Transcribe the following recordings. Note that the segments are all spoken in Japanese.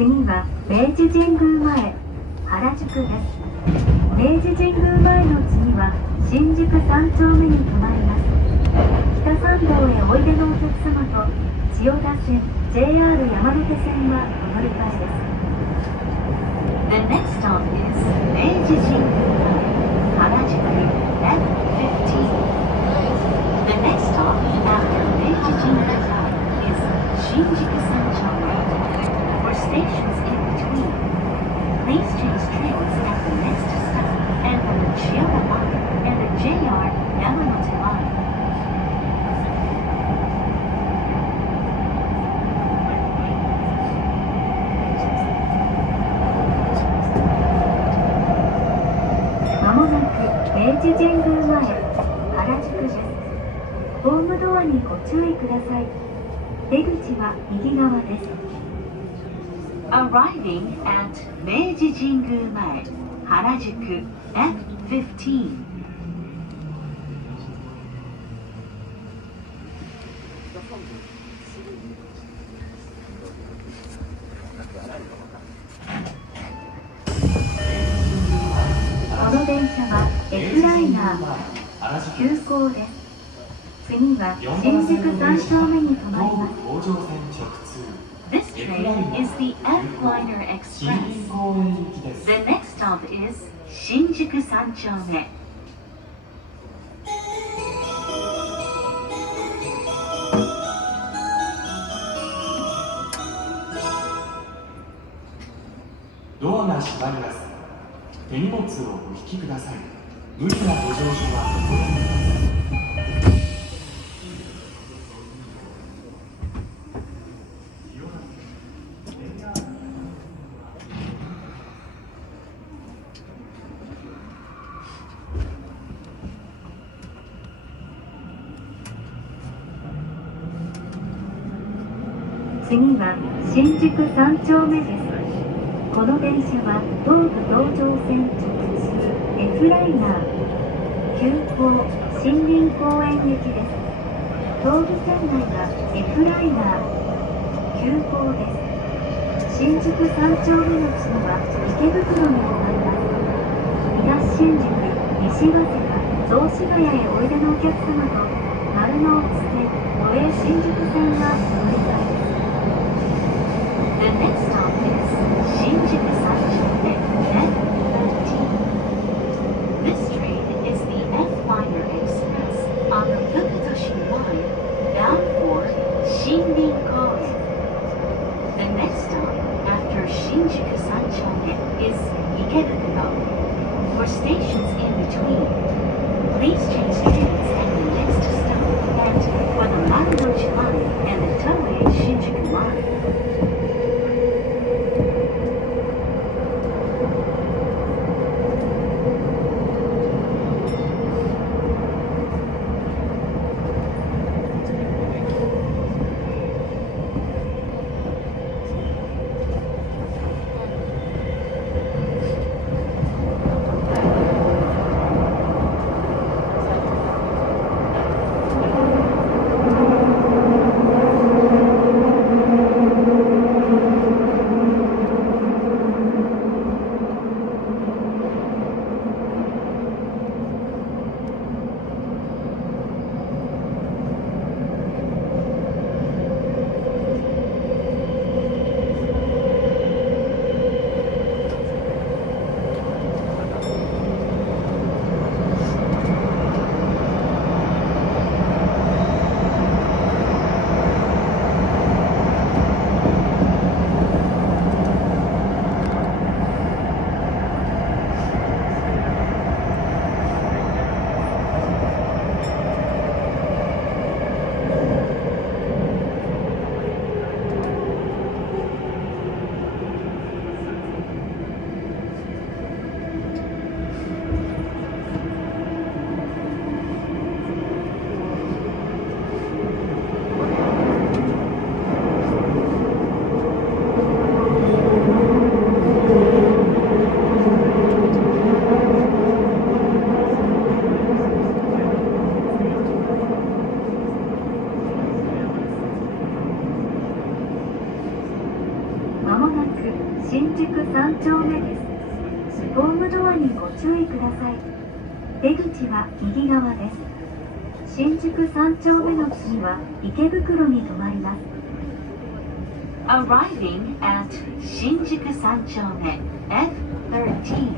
次は明治神宮前原宿です。明治神宮前の次は新宿3丁目に停まります。北参道へおいでのお客様と千代田線 JR 山手線はお乗り換えです。The next stop is 明治神宮前原宿 F15. The next stop after 明治神宮前 is 新宿3丁目. For stations in between, please change trains at the next stop and on the Chiyoda Line and the JR Yamanote Line. まもなく明治神宮前原宿です。ホームドアにご注意ください。出口は右側です。Arriving at 明治神宮前原宿 F15. この電車は F ライナー急行です。次は新宿3丁目に停まります。This train is the F-Liner Express. The next stop is 新宿3丁目. ドアが閉まります。手荷物をお引きください。無理なご乗車はおやめください。次は新宿3丁目です。この電車は東武東上線直通 F ライナー急行森林公園行きです。東武線内は F ライナー急行です。新宿3丁目の次は池袋に停まります。東新宿、西早稲田、雑司ヶ谷へおいでのお客様と丸の内線、都営新宿線はお乗り換えです。The next stop is 新宿三丁目 F13. This train is the F-Liner Express on the Fukutoshi Line bound for 森林公園. The next stop after 新宿三丁目 is 池袋. For stations in between, please change trains at the next stop and for the Marunouchi Line and the Toei Shinjuku Line. おホームドアにご注意ください。出口は右側です。新宿3丁目の次は池袋に停まります。Arriving at 新宿3丁目 F13.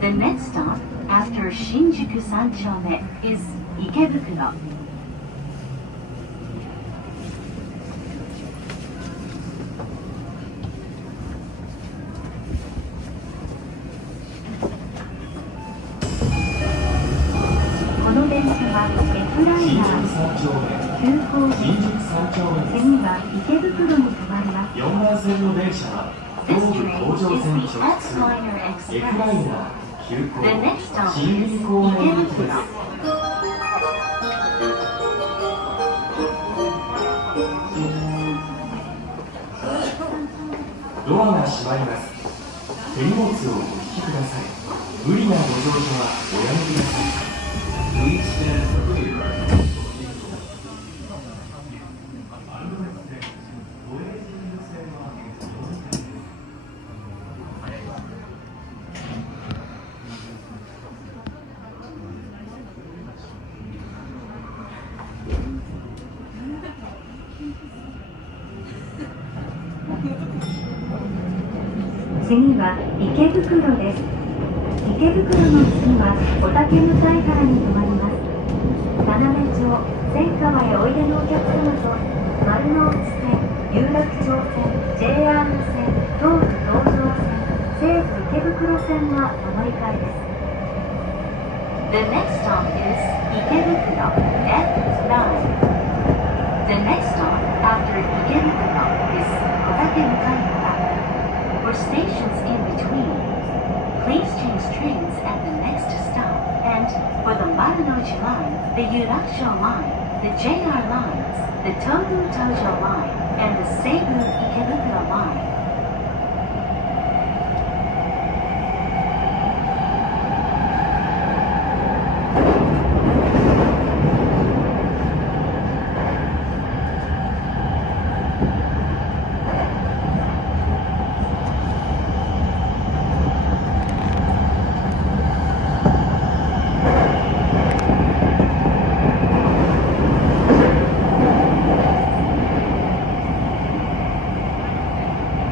The next stop after 新宿3丁目 is 池袋。この電車は F ライナー急行です。次は池袋に停まります。4番線の電車は東武東上線直通 F ライナー急行新林公園行きです。ドアが閉まります。手荷物をお引きください。無理なご乗車はおやめください。Please stand clear. 次は池袋です。池袋の次は小竹向原に停まります。斜め町、千川へおいでのお客様と丸の内線、有楽町線、JR 線、東武東上線、西武池袋線はお乗り換えです。The next stop is 池袋 F9. The next stop after 池袋 is 小竹向原. For stations in between, please change trains at the next stop. And for the Marunouchi line, the Yurakusho line, the JR lines, the Tobu Tojo line, and the Seibu Ikebukuro line. こ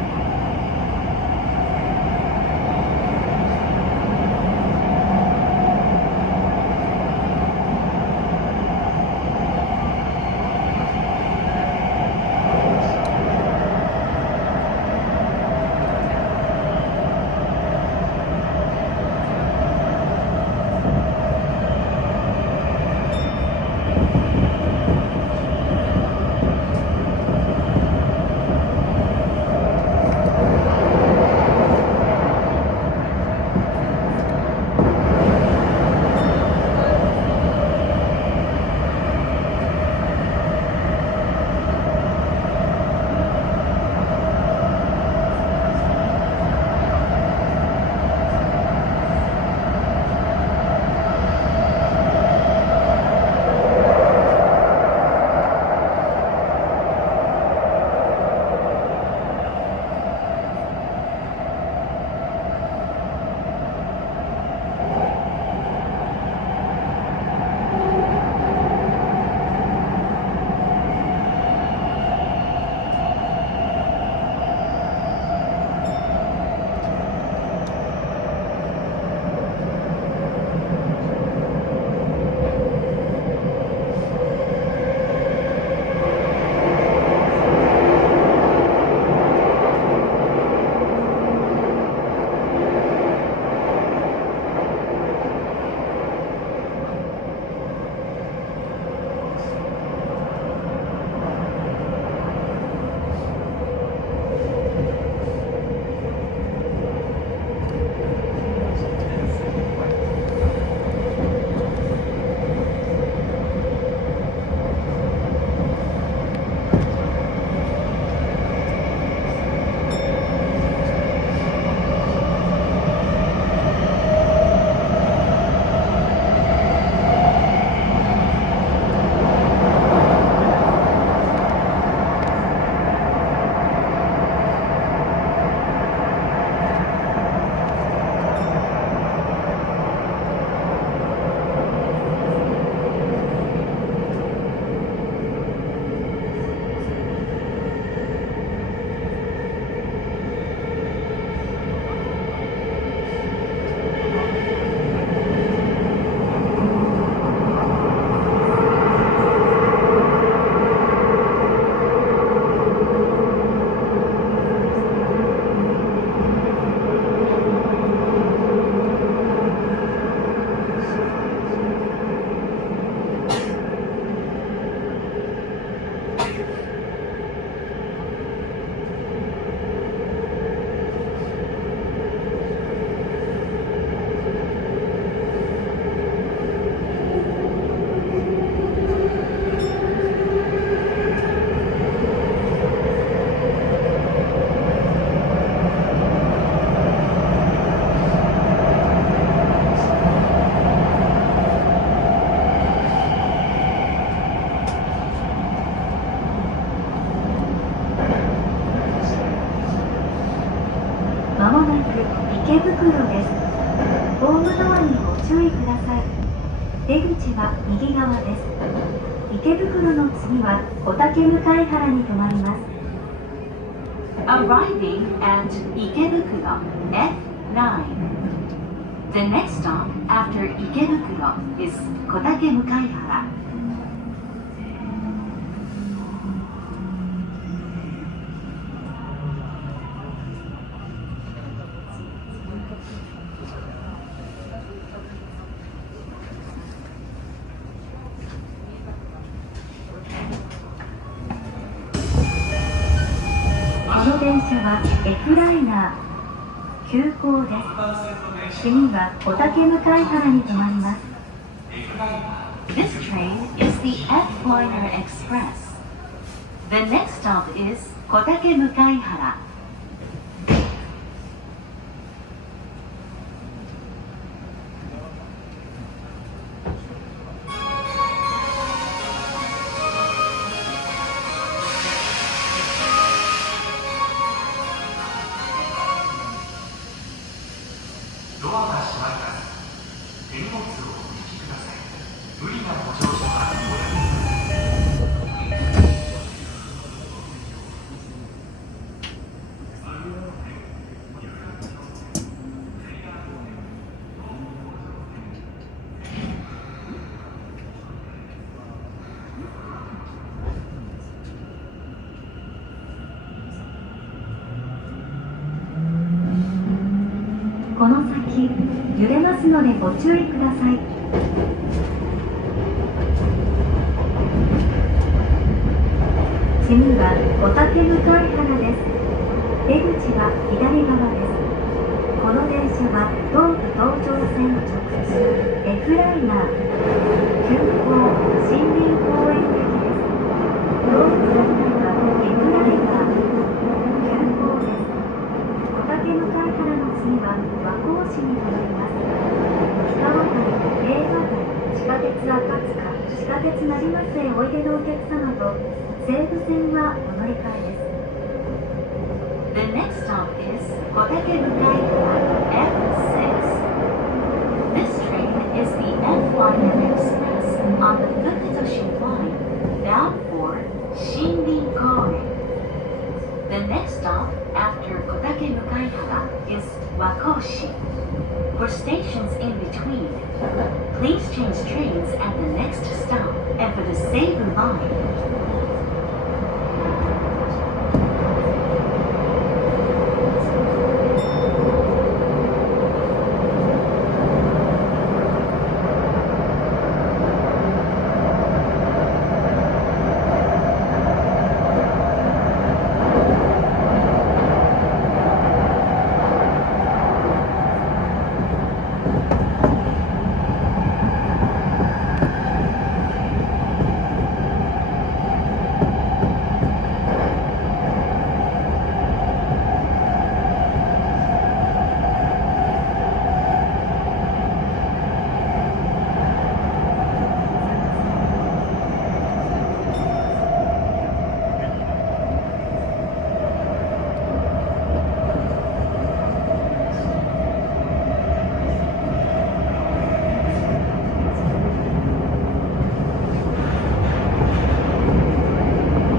ホームドアにご注意ください。出口は右側です。池袋の次は小竹向原に停まります。Arriving at Ikebukuro F9. The next stop after Ikebukuro is Kotake Mukaihara. この電車は F ライナー急行です。次は小竹向原に停まります。This train is the F Liner Express. The next stop is Kotake Mukaihara. ドアが閉まります。手荷物をお引きください。無理なご乗車はおやめください。この先揺れますのでご注意ください。次は小竹向原です。出口は左側です。この電車は東武東上線直通 F ライナー急行森林公園駅です。東武先は F ライナー急行です。小竹向原の次は和光市に停まります。北渡り、令和台、地下鉄赤塚、地下鉄成増へおいでのお客様と西武線はお乗り換えです。The next stop is Kotake Mukaihara F6. This train is the F Liner Express on the Fukutoshi line, bound for Shinrin-koen. The next stop after Kotake Mukaihara is Wakoshi. For stations in between, please change trains at the next stop and for the Seibu line.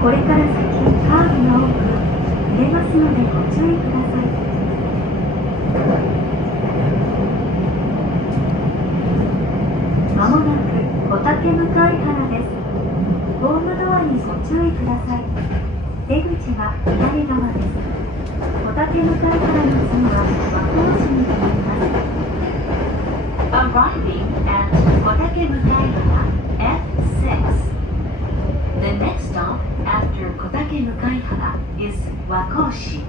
これから先カーブが多く揺れますのでご注意ください。まもなく小竹向原です。ホームドアにご注意ください。出口は左側です。小竹向原の次は和光市に停まります。Arriving at Kotake Mukaihara F6. The next stop after Kotake Mukaihara is Wakoshi. こ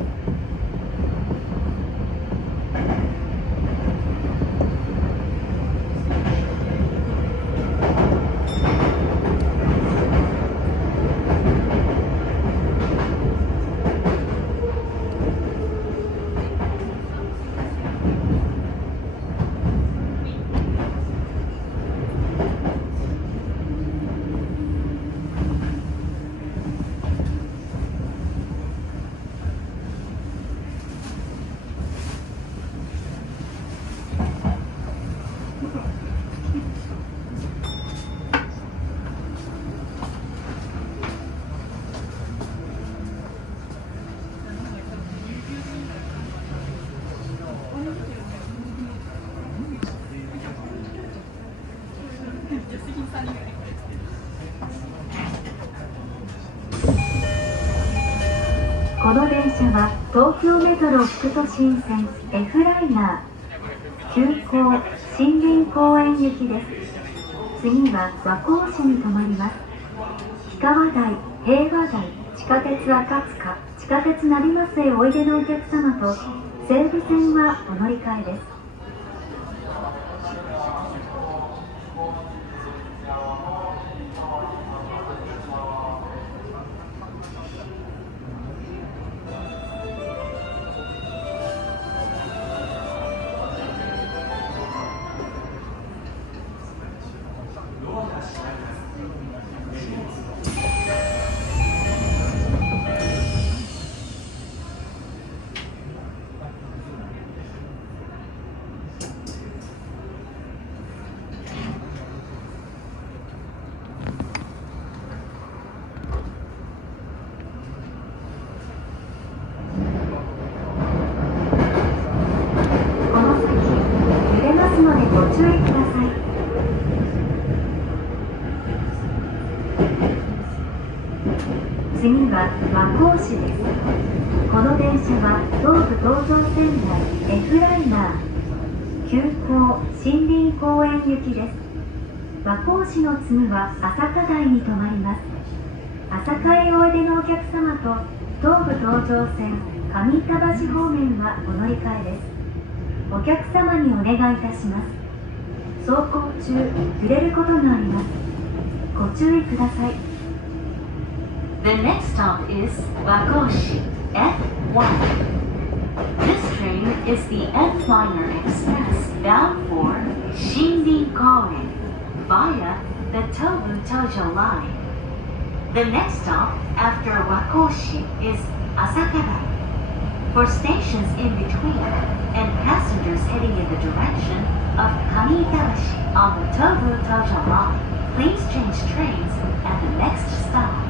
は東京メトロ副都心線 F ライナー急行森林公園行きです。次は和光市に停まります。氷川台、平和台、地下鉄赤塚、地下鉄成増へおいでのお客様と西武線はお乗り換えです。次は和光市です。この電車は東武東上線内 F ライナー急行森林公園行きです。和光市の次は朝霞台に停まります。朝霞へおいでのお客様と東武東上線上板橋方面はお乗り換えです。お客様にお願いいたします。走行中揺れることがあります。ご注意ください。The next stop is Wakoshi F1. This train is the F-Liner Express bound for Shinrin-koen via the Tobu-Tojo line. The next stop after Wakoshi is Asakadai. For stations in between and passengers heading in the direction of Kamitabashi on the Tobu-Tojo line, please change trains at the next stop.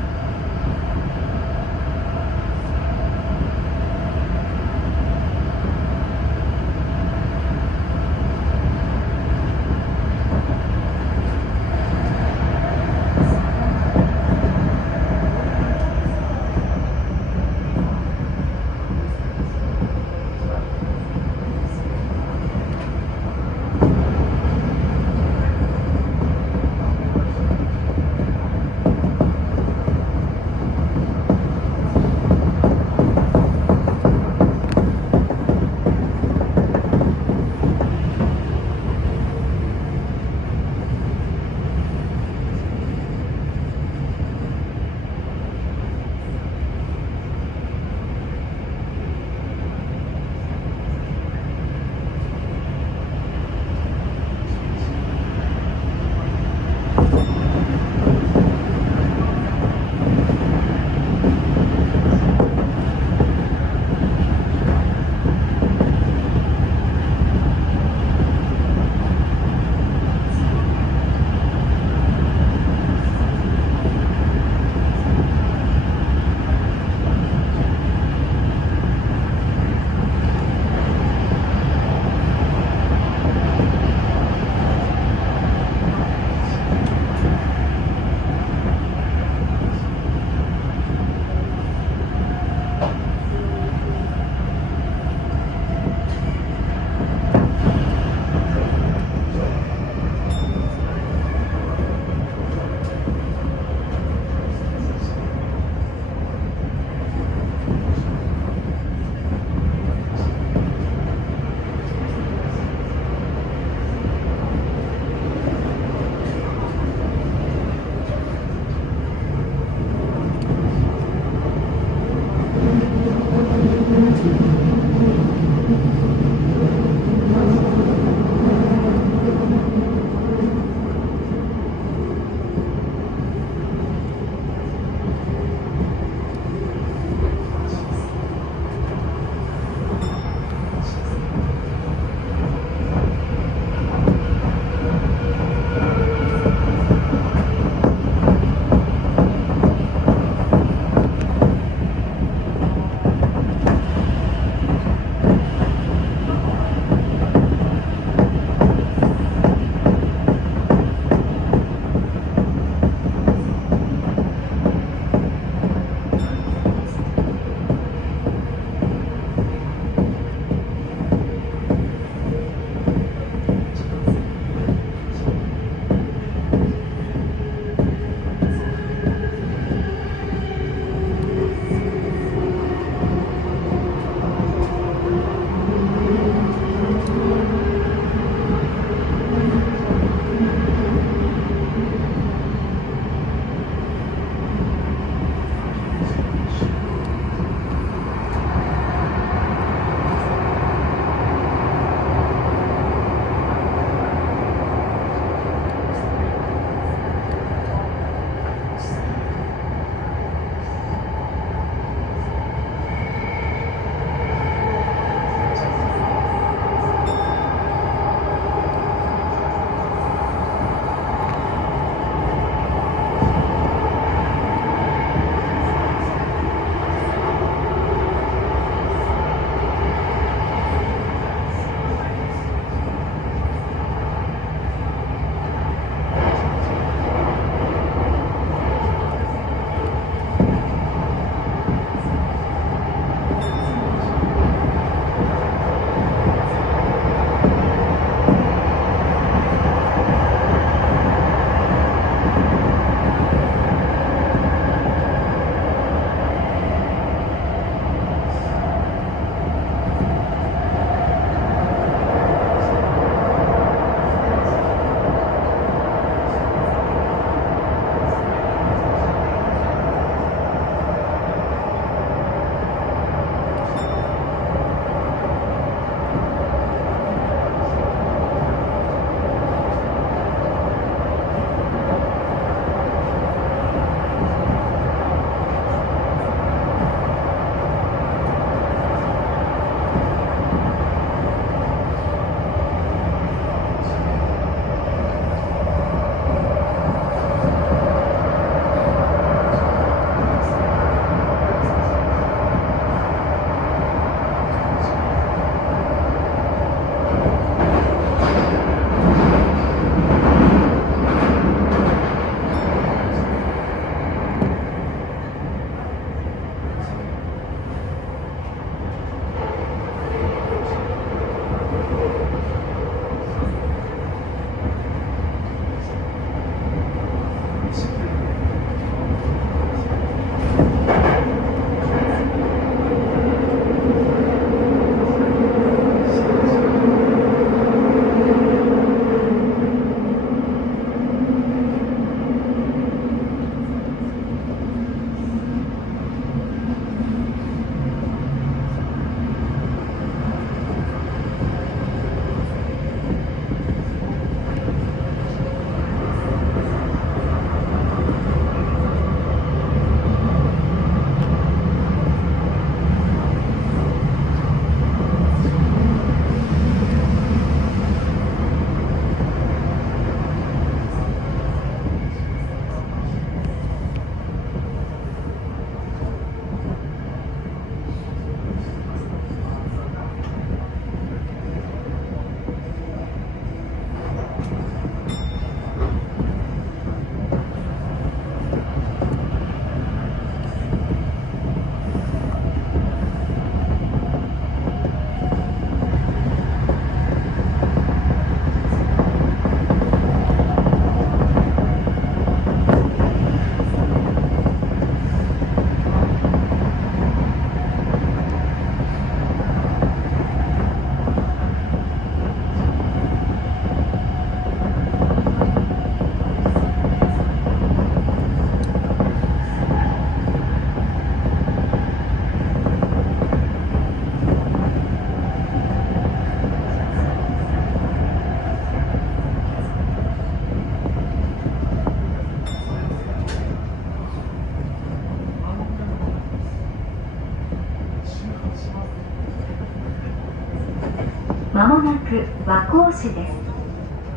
く和光市です。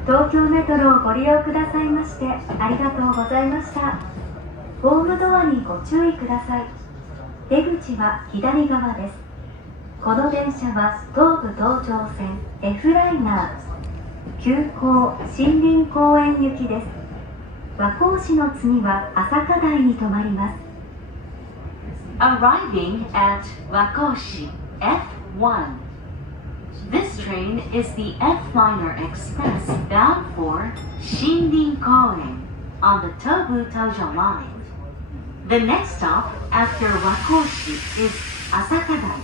東京メトロをご利用くださいましてありがとうございました。ホームドアにご注意ください。出口は左側です。この電車は東武東上線 F ライナー急行森林公園行きです。和光市の次は朝霞台に停まります。Arriving at Wakoshi F1. This train is the F-Liner Express bound for Shinrin Koen on the Tobu Tojo line. The next stop after Wakoshi is Asakadai.